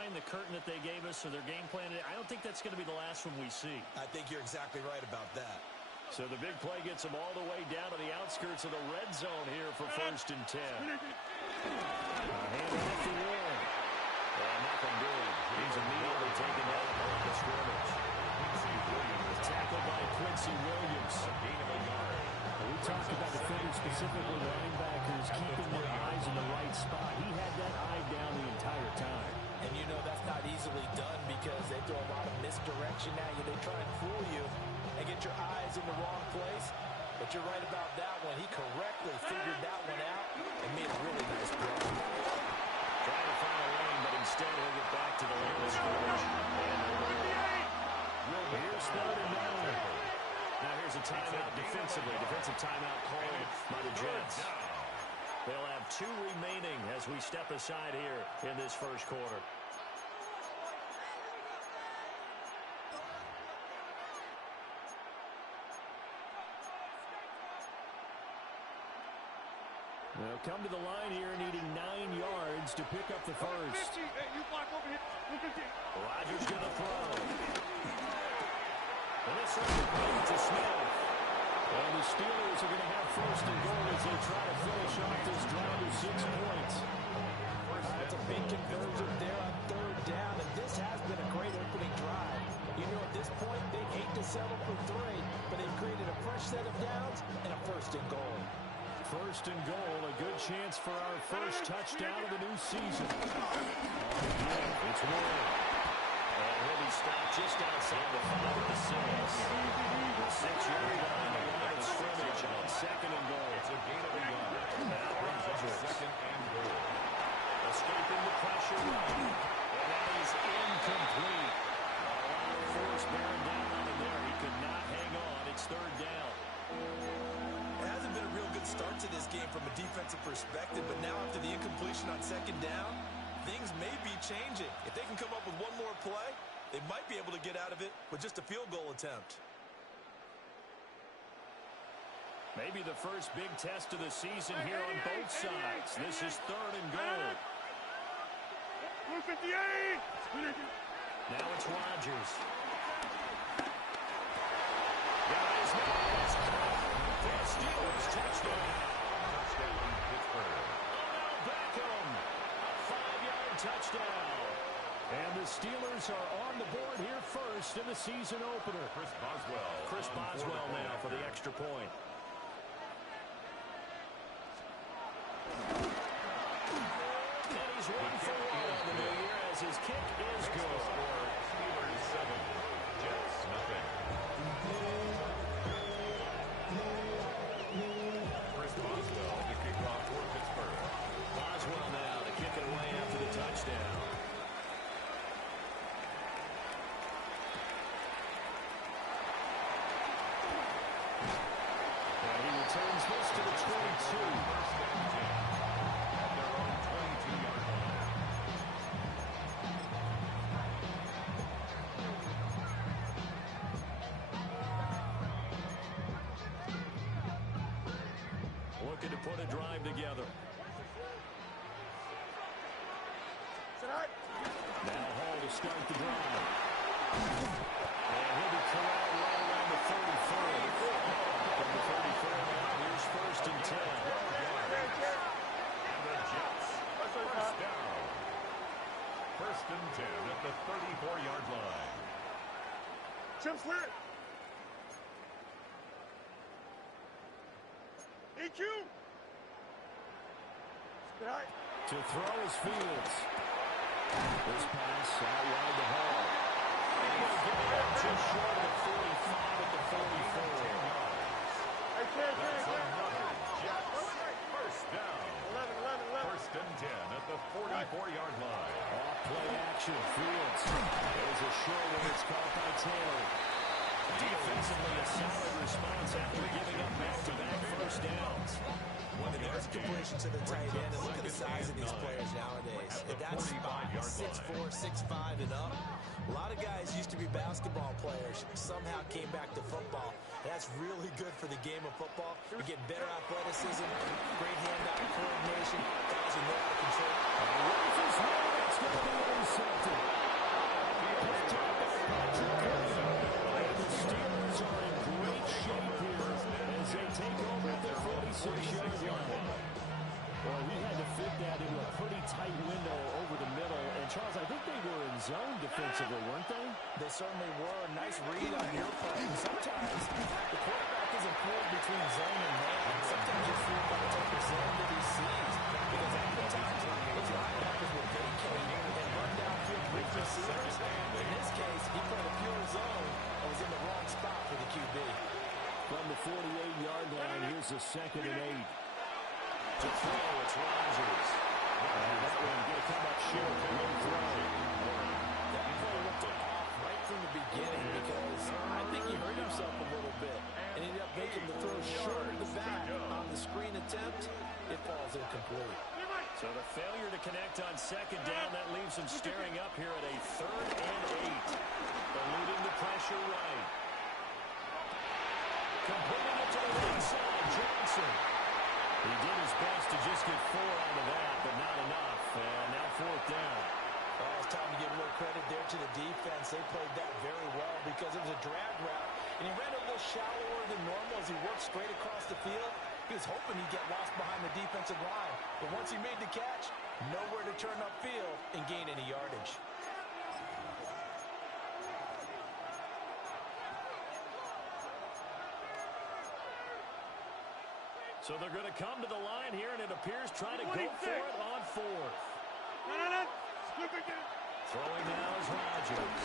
behind the curtain that they gave us or their game plan, I don't think that's going to be the last one we see. I think you're exactly right about that. So the big play gets them all the way down to the outskirts of the red zone here for 1st and 10. Hand off to Warren. Nothing good. He's immediately taken down at the line of scrimmage. Tackled by Quincy Williams. A gain of a yard. We talked about defenders, specifically linebackers, keeping their eyes in the right spot. He had that eye down the entire time. And you know that's not easily done because they throw a lot of misdirection at you. They try and fool you and get your eyes in the wrong place. But you're right about that one. He correctly figured that one out and made a really nice play. Trying to find a lane, but instead he'll get back to the line of scrimmage. Here's 3rd and 9. Now here's a timeout defensively. Defensive timeout called by the Jets. They'll have 2 remaining as we step aside here in this first quarter. They'll come to the line here needing 9 yards to pick up the first. Rodgers going to throw. And this one to Smith. And the Steelers are going to have 1st and goal as they try to finish off this drive with 6 points. That's a big conversion there on 3rd down, and this has been a great opening drive. You know, at this point, they hate to settle for 3, but they've created a fresh set of downs and a 1st and goal. 1st and goal, a good chance for our first touchdown of the new season. It's Warren. And he'll be stopped just outside the 5 of the 6. 6-yard line, the line of scrimmage on 2nd and goal. It's a gain of a yard. Now brings up 2nd and goal. Escaping the pressure. And that is incomplete. A lot of force bearing down on him there. He could not hang on. It's 3rd down. It hasn't been a real good start to this game from a defensive perspective, but now after the incompletion on 2nd down, things may be changing. If they can come up with one more play, they might be able to get out of it with just a field goal attempt. Maybe the first big test of the season here on both sides. This is 3rd and goal. Now it's Rodgers. Guys, for the Steelers touchdown. Touchdown, Pittsburgh. Beckham, a 5-yard touchdown. And the Steelers are on the board here first in the season opener. Chris Boswell now for the extra point. And he's 1 for 1 on the new year as his kick is good. Steelers 7, Jets nothing. Chris Boswell to kick off for Pittsburgh. Boswell now to kick it away after the touchdown. And he returns this to the 22. First and 10 at their own 22-yard line. Looking to put a drive together. Now Hall to start the drive. And he'll be corralled right around the 34. From the 34 now, here's 1st and 10. And the Jets, first down. 1st and 10 at the 34-yard line. To throw is Fields. This pass out wide to Hall. Just short of the 45 at the 44. That's another Jets. First down. 1st and 10 at the 44-yard line. Off play action. Fields. There's a short one. It's caught by Taylor. Defensively, a solid response after giving up back-to-back first downs. And there's completion to the tight end. And look at the size of these players nowadays. At that spot, 6'4", 6'5", and up. A lot of guys used to be basketball players, somehow came back to football. That's really good for the game of football. You get better athleticism, great hand-eye coordination, guys who know how to control. It's going to be intercepted. 46-yard line. Well, he had to fit that into a pretty tight window over the middle. And, Charles, I think they were in zone defensively, weren't they? They certainly were. Nice read on your part. Sometimes the quarterback isn't pulled between zone and man. Sometimes you're fooled by the type of zone that he sees. Because oftentimes those linebackers will vacate and run downfield with receivers. In this case, he played a pure zone and was in the wrong spot for the QB. From the 48-yard line, here's a 2nd and 8. To throw, it's Rodgers. And that one going to come up short. No throw. That play looked off right from the beginning because I think he hurt himself a little bit and ended up making the throw short of the back on the screen attempt. It falls incomplete. So the failure to connect on 2nd down, that leaves him staring up here at a 3rd and 8. Eluding the pressure right. Completing it to the right side, Johnson. He did his best to just get 4 out of that, but not enough. And now 4th down. Oh, it's time to give a little credit there to the defense. They played that very well because it was a drag route. And he ran a little shallower than normal as he worked straight across the field. He was hoping he'd get lost behind the defensive line. But once he made the catch, nowhere to turn upfield and gain any yardage. So they're going to come to the line here, and it appears trying to go for it on 4th. Throwing now is Rodgers.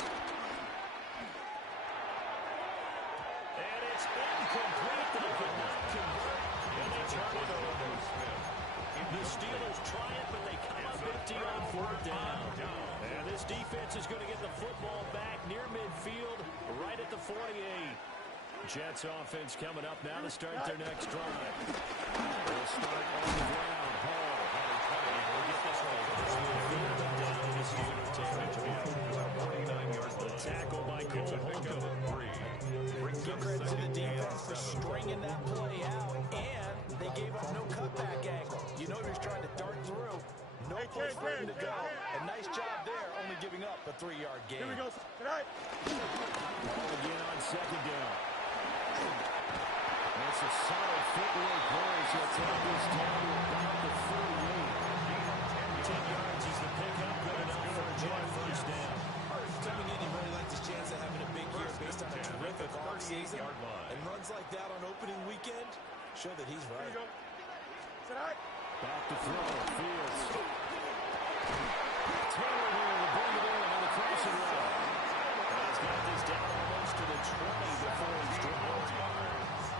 And it's incomplete. They could not convert, and they turn it over. The Steelers try it, but they come up empty on 4th down. And this defense is going to get the football back near midfield, right at the 48. Jets offense coming up now to start their next drive. They'll start on the ground. Hall. We'll get this one. The tackle by Cole Holcomb. Give credit to the defense for stringing that play out, and they gave up no cutback angle. You know he was trying to dart through. No place for him to go. A nice job there, only giving up a 3-yard gain. Here we go. Ball again on 2nd down. That's a solid footwork play. So it's out this down to about the 48. 10 yards is the pickup. Good enough for a Jet first down. Coming in, he really likes his chance of having a big year based on a terrific offseason. And runs like that on opening weekend show that he's right. Back to throw. Fields. Taylor here to bring it in on the crossing route. And he's got this down almost to the 20 before he's dropped.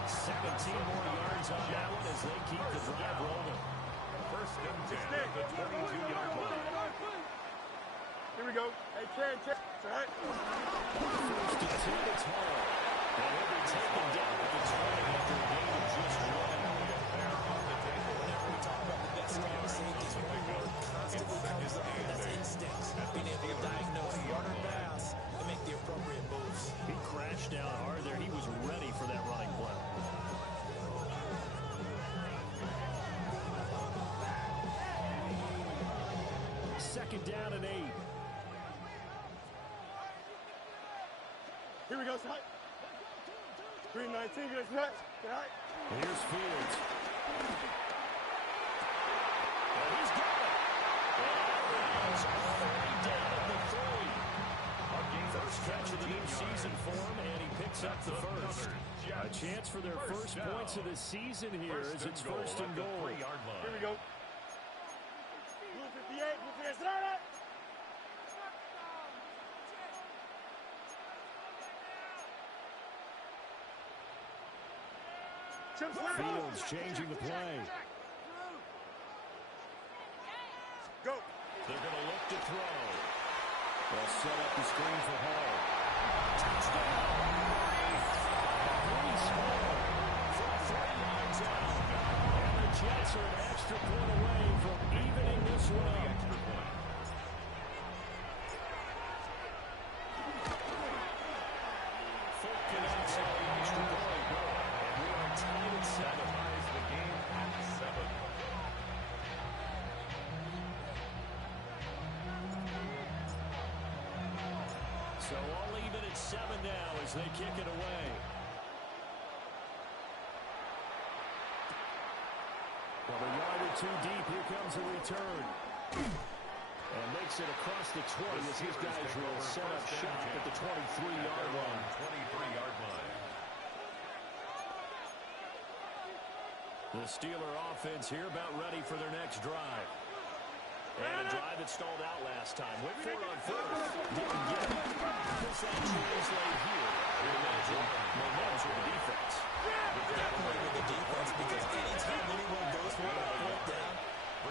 17 more yards on that one as they keep the drive rolling. 1st and 10 at the 22-yard line. Here we go. Hey, Ken. All right. First and 10, it's Hall. And he'll be taken down at the 20 after a gain of just 1. Whenever we talk about the best strong safeties, one word constantly comes up, and that's instincts. Being able to diagnose run or pass and make the appropriate moves. He crashed down hard there. He was ready for that running play. Second down and 8. Here we go, side. 319, good side. Here's Fields. And he's got it. And he's already down at the 3. First catch of the new season for him, and he picks up the first. A chance for their first points of the season here as it's 1st and goal. Here we go. Blue 58, blue 58, right. Fields changing the play. Go. They're going to look to throw. They'll set up the screen for Hall. Touchdown. Pretty small from 3 yards out. And the Jets are an extra point away from evening this one up. Full connection on the extra point. And we are tied at 7. The game at 7. So all even at 7 now as they kick it away. From a yard or two deep, here comes the return. And makes it across the 20 as his guys will set up shop at the 23-yard line. 23-yard line. The Steeler offense here about ready for their next drive. And a drive that stalled out last time. Went for it on first. Didn't get it. Does that translate here? You imagine momentum with the defense. Definitely with the defense, because anytime anyone goes for it on fourth down,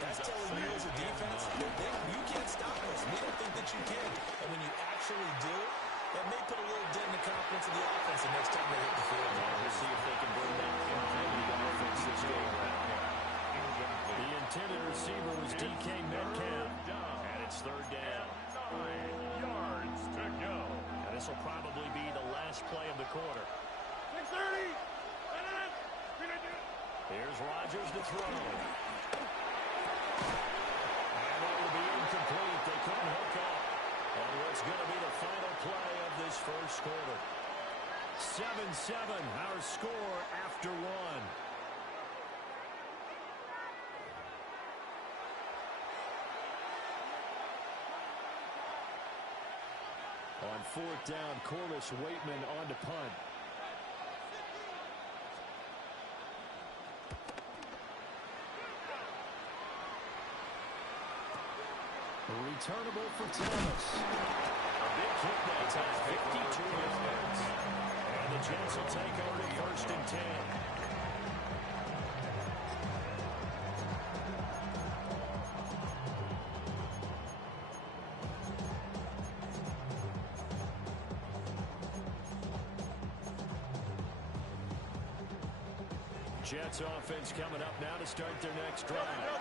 that's telling you as a defense that you can't stop us. We don't think that you can. And when you actually do, that may put a little dent in the confidence of the offense the next time they hit the field. We'll see if they can bring that integrity offense this game around. The intended receiver was DK Metcalf. And it's third down. 9 yards to go. And this will probably be the last play of the quarter. 6:30. Here's Rodgers to throw. And that will be incomplete. They couldn't hook up. And what's going to be the final play of this first quarter. 7-7, our score after one. On fourth down, Corliss Waitman on to punt. Returnable for Thomas. A big kick that time, 52 yards. And the Jets will take over first and 10. Jets offense coming up now to start their next drive.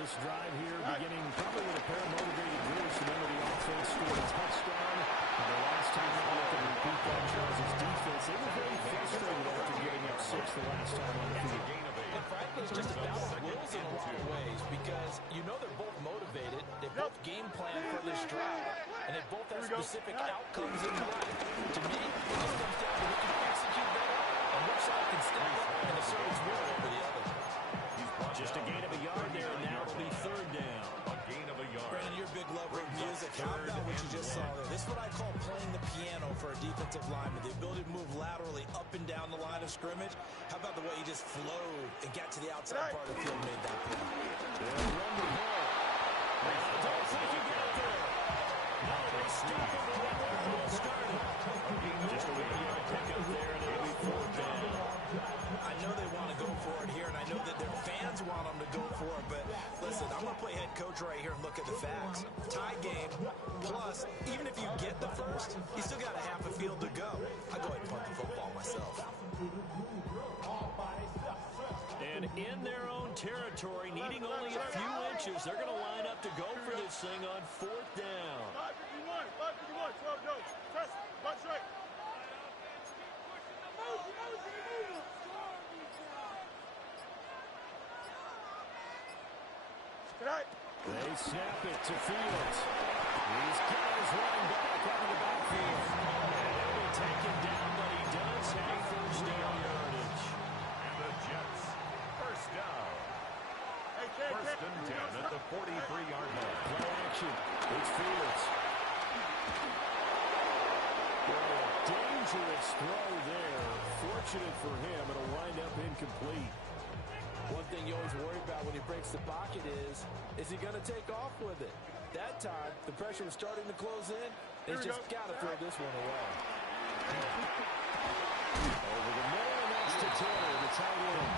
This drive here beginning probably with a pair of motivated groups. Remember, the offense scored a touchdown. And the last time they looked at repeat that, Charles' defense, they were very frustrated after getting up 6 the last time on the field. And frankly, it's just a battle of wills in a lot of ways, because you know they're both motivated, they both game plan for this drive, and they both have specific outcomes in mind. To me, it just comes down to who can execute better and which side can step up and assert its will over the other. Just a gain of a yard there, and now it'll be third down. A gain of a yard. Brandon, you're a big lover of music. How about what you just saw there? This is what I call playing the piano for a defensive lineman. The ability to move laterally up and down the line of scrimmage. How about the way he just flowed and got to the outside part of the field and made that play? I don't think you get it there. No, they stop him when the ball started. Just a 1-yard pickup there, and it'll be fourth down. I know they want to go for it here, and I know that their fans want them to go for it, but listen, I'm going to play head coach right here and look at the facts. Tie game, plus, even if you get the first, you still got a half a field to go. I go ahead and punt the football myself. And in their own territory, needing only a few inches, they're going to line up to go for this thing on fourth down. 5:51, 12 goes. Press, butt straight. They snap it to Fields. These guys running back out of the backfield. And he'll be taken down, but he does have first down yardage. And the Jets, first down. First and 10 at the 43-yard line. Play action. It's Fields. Well, a dangerous throw there. Fortunate for him, it'll wind up incomplete. One thing you always worry about when he breaks the pocket is he going to take off with it? That time, the pressure was starting to close in. He's just got to throw this one away. Over the middle, and that's to Taylor, the tight end.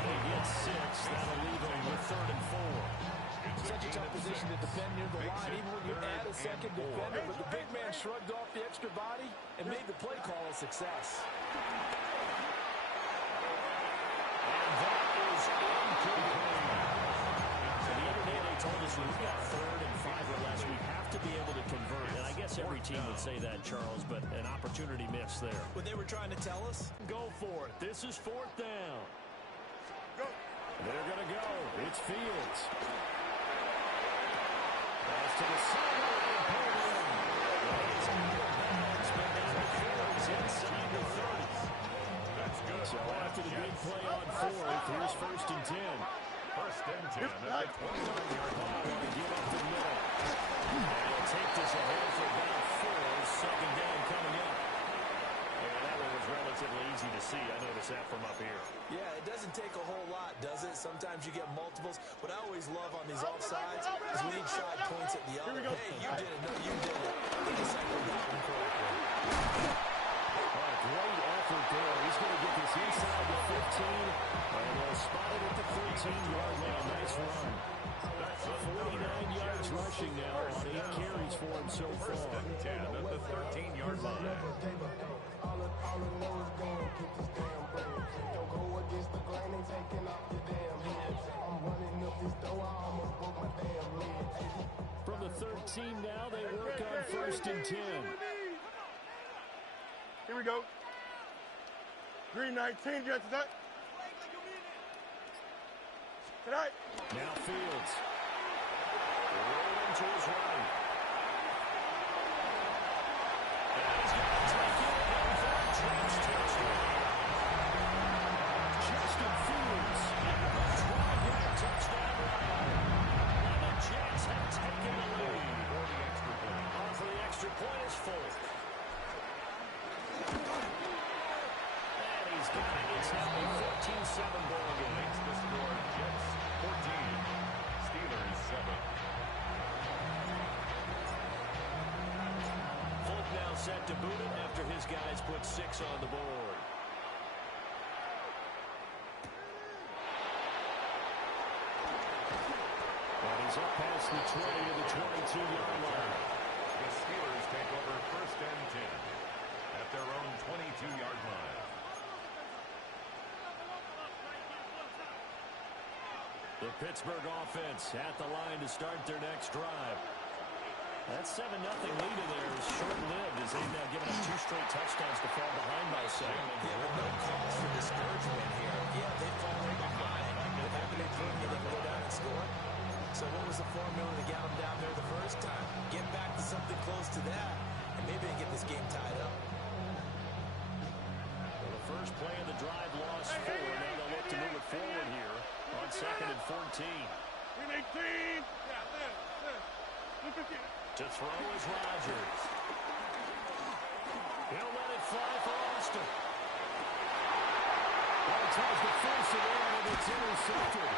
He gets 6. That'll leave him with 3rd and 4. Such a tough position to defend near the line, even when you add a second defender, but the big man shrugged off the extra body and made the play call a success. And that is incomplete. So the other day they told us when we've got 3rd and 5 or less, we have to be able to convert. And I guess every team would say that, Charles, but an opportunity missed there. What they were trying to tell us? Go for it. This is 4th down. Go. They're going to go. It's Fields. Pass to the sideline. Pulled in. He's out of bounds, but now Fields inside the 30. That's good. So after the big play on 4th, here's 1st and and 10. First and 10 at the 29-yard line. Want to give up the middle. And he'll take this ahead for about 4. Second down coming up. Yeah, that one was relatively easy to see. I noticed that from up here. Yeah, it doesn't take a whole lot, does it? Sometimes you get multiples. What I always love on these offsides is when each side points at the other. Hey, you did it. No, you did it. They deciphered that one correctly. Great effort there. He's going to get this inside the 15, and they'll spot it at the 13-yard line. Nice run. 49 yards rushing now on 8 carries for him so far. First and 10 at the 13-yard line. From the 13 now, they work on first and 10. Here we go. Green 19, get to that. Tonight. Now Fields. Rolling to his right. Justin Fields. Touchdown. And the Jets have taken the lead. For the extra point is full. And he's got it. It's now a 14-7 ball game. Makes the score Jets 14, Steelers 7. Folk now set to boot it after his guys put 6 on the board. And he's up past the 20 to the 22-yard line. The Steelers take over first and 10 at their own 22-yard line. The Pittsburgh offense at the line to start their next drive. That 7-0 lead in there is short-lived as they've now given up 2 straight touchdowns to fall behind by 7. Yeah, but no cause for discouragement here. Yeah, they've fallen behind. But haven't they proven that they can go down and score? So what was the formula to get them down there the first time? Get back to something close to that, and maybe they get this game tied up. Well, the first play of the drive lost 4. Now they'll look to move it forward here on 2nd and 14. Green 18. Yeah, there. Look at you. To throw is Rodgers. He'll let it fly for Austin. Well, tries to force it in, and it's intercepted.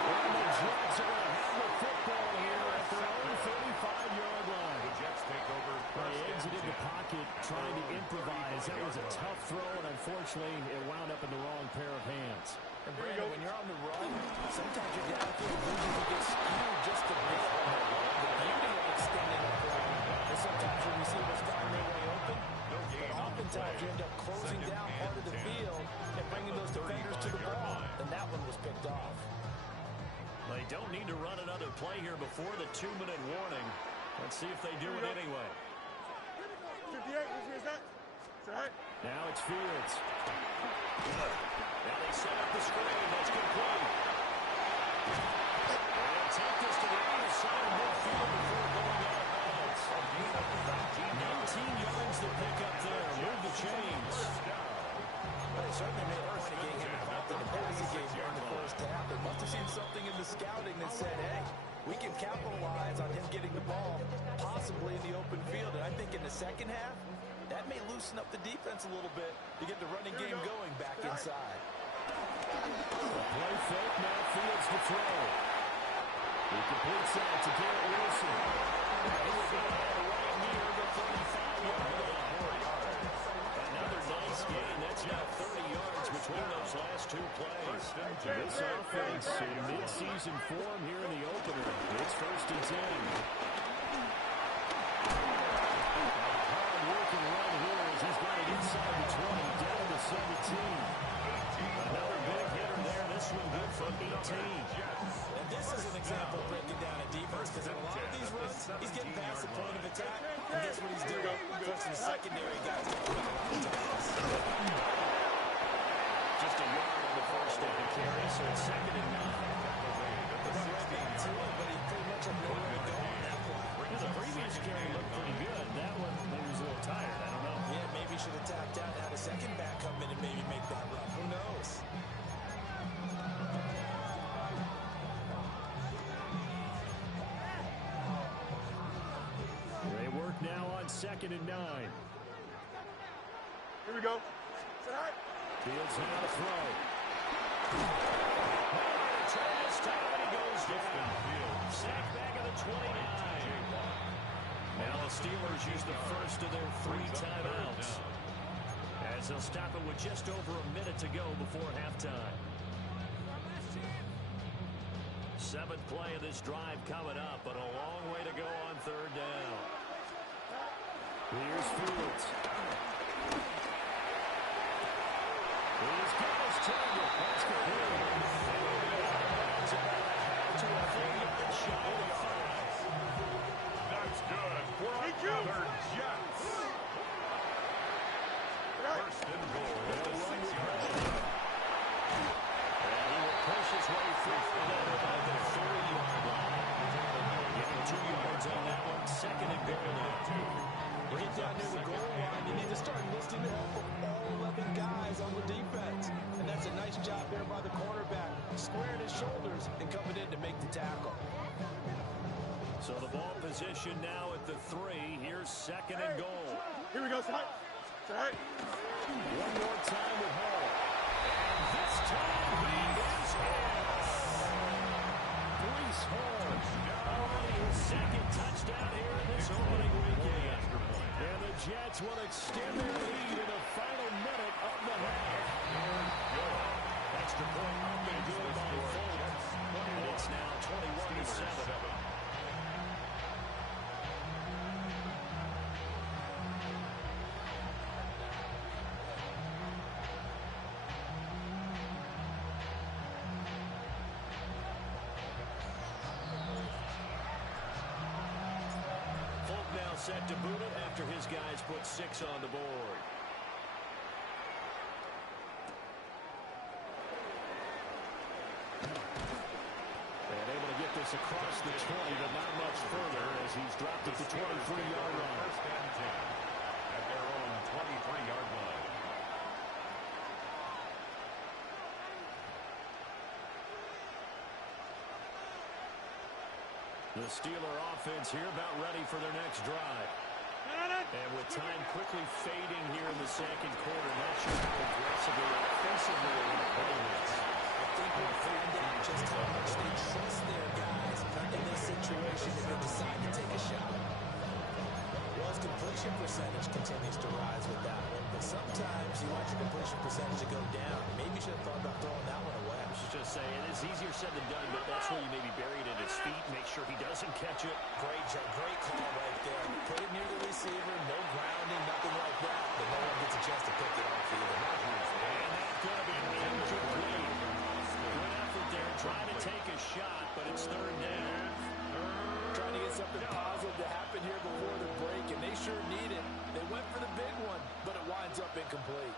And the Jets are going to have the football here at their own 35-yard line. The Jets take over They first and exited 10. the pocket trying to improvise. That was a tough throw, and unfortunately, it wound up in the wrong pair of hands. And Brandon, when you're on the run, sometimes your downfield vision will get skewed just a bit. The beauty of extending a run is sometimes your receivers find their way open, but oftentimes you end up closing down part of the field and bringing those defenders to the ball, and that one was picked off. They don't need to run another play here before the 2-minute warning. Let's see if they do it anyway. 58, which is that? Tonight. Now it's Fields. Now they set up the screen. That's complete. They'll take this to the other side of midfield before going out of bounds. 19 yards to pick up there. Move the chains. But it certainly made a point of getting him involved in the passing game during the first half. They must have seen something in the scouting that said, hey, we can capitalize on him getting the ball, possibly in the open field. And I think in the second half, that may loosen up the defense a little bit to get the running game going back inside. The play fake, now Fields to throw. He completes that to Garrett Wilson. He will go right near the 35-yard line. Another nice gain. That's now 30 yards between those last 2 plays. This offense in mid-season form here in the opener. It's first and 10. Hard-working run here as he's got it inside the 20, down to 17. Another big hitter there. This one good for 18. And this is an example of breaking down a defense, because in a lot of these runs, he's getting past the point of attack, and guess what he's doing? Forcing the secondary guys to come out on task. Just a yard on the first down carry, so it's 2nd and 9. The threat being to him, but he pretty much had nowhere to go on that play. The previous carry looked pretty good. That one, maybe was a little tired. I don't know. Yeah, maybe should have tapped out, had a second back come in and maybe make that run. Who knows? 2nd and 9. Here we go. Fields now to throw. Try this time, and he goes down. Sack back at the 29. Now the Steelers use the first of their 3 timeouts, as they'll stop it with just over a minute to go before halftime. 7th play of this drive coming up, but a long way to go on 3rd down. Here's Fields. He's got his target. That's complete. To a 3-yard shy of the 5. That's good for another Jets. First and goal at the 6-yard line. And he will push his way through about the 3-yard line. Give him 2 yards on that one. 2nd and goal now. When you get down near the goal line, you need to start enlisting the help of all 11 guys on the defense. And that's a nice job there by the cornerback, squaring his shoulders and coming in to make the tackle. So the ball position now at the 3. Here's 2nd and goal. Here we go, Side. One more time with Hall. And this time he is in. Breece Hall. Already his 2nd touchdown here in this opening weekend. And the Jets will extend their lead in the final minute of the half. Extra point made good by Fuller. And it's now 21-7. Set to boot it after his guys put 6 on the board. And able to get this across the 20, but not much further as he's dropped at the 23-yard line. First and 10 at their own 23-yard line. The Steeler offense here about ready for their next drive. And with time quickly fading here in the 2nd quarter, not sure how aggressively or offensively they want to play this. I think we'll find out just how much they trust their guys in this situation if they decide to take a shot. Well, his completion percentage continues to rise with that one, but sometimes you want your completion percentage to go down. Maybe you should have thought about throwing that one away. I was just saying, it's easier said than done, but that's where you maybe bury it at his feet, make sure he doesn't catch it. Great call right there. Put it near the receiver, no grounding, nothing like that, but no one gets a chance to pick it off either. And that's going to be incomplete. Good effort there, trying to take a shot, but it's 3rd down. Trying to get something positive to happen here before the break, and they sure need it. They went for the big one, but it winds up incomplete.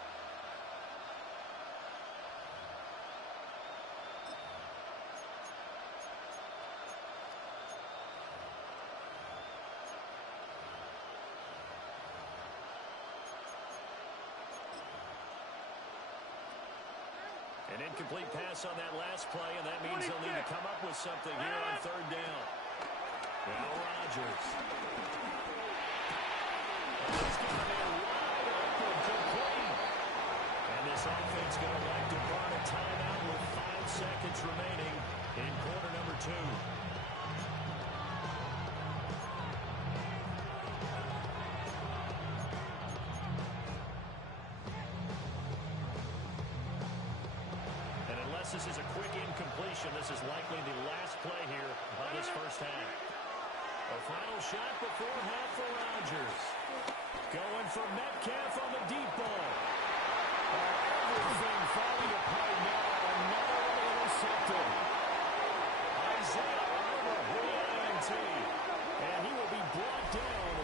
An incomplete pass on that last play, and that means they'll need to come up with something here on 3rd down. Now Rodgers. And it's going to be wide open, complete. And this offense going to like to burn a timeout with 5 seconds remaining in quarter number 2. This is a quick incompletion. This is likely the last play here of this first half. A final shot before half for Rodgers. Going for Metcalf on the deep ball. Everything falling apart now. Another one intercepted. Isaiah Armour with the INT. And he will be brought down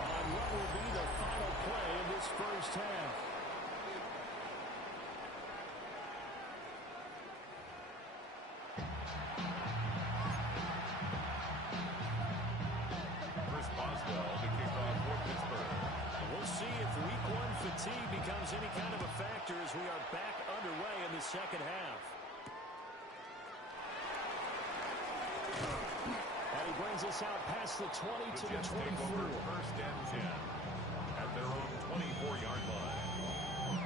on what will be the final play of this first half. Fatigue becomes any kind of a factor as we are back underway in the second half. And he brings us out past the 20 to the 24. First and 10. their own 24-yard line.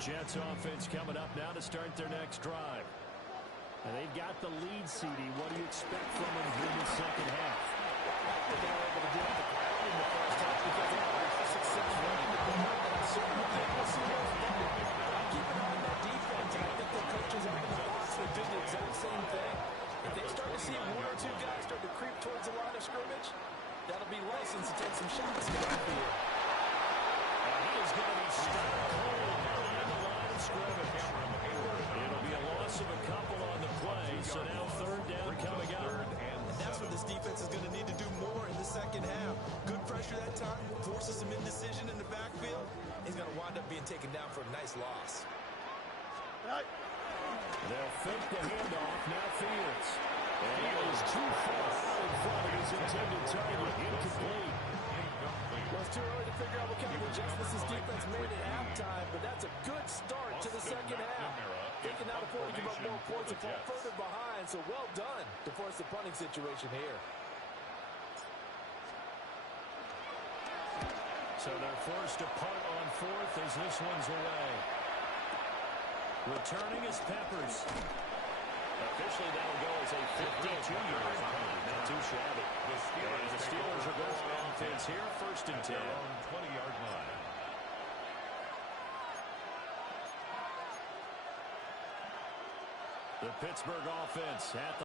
Jets offense coming up now to start their next drive. And they've got the lead, CD. What do you expect from them in the second half? They were able to deal with the crowd in the first half because they had a lot of success running the ball. But I certainly think we'll see more of that. I'm keeping an eye on that defense, and I think the coaches out in the box will do the exact same thing. If they start to see one or two guys start to creep towards the line of scrimmage, that'll be license to take some shots downfield. And he is going to be stopped cold behind the line of scrimmage. It'll be a loss of a couple on the play, so now third down coming up. And that's what this defense is going to need to do more in the second half. Good pressure that time, forces some indecision in the backfield. He's going to wind up being taken down for a nice loss. They'll fake the handoff, now Fields. And he is too far out in front of his intended target, incomplete. Well, it's too early to figure out what kind of adjustments this defense made at halftime, but that's a good start to the second half. They can now afford to give up more points and fall further behind, so well done to force the punting situation here. So they're forced to punt on fourth as this one's away. Returning is Peppers. Officially, that'll go as a 52-yard punt. Not too shabby. And the Steelers are going on offense here, first and 10. 20-yard line. The Pittsburgh offense at the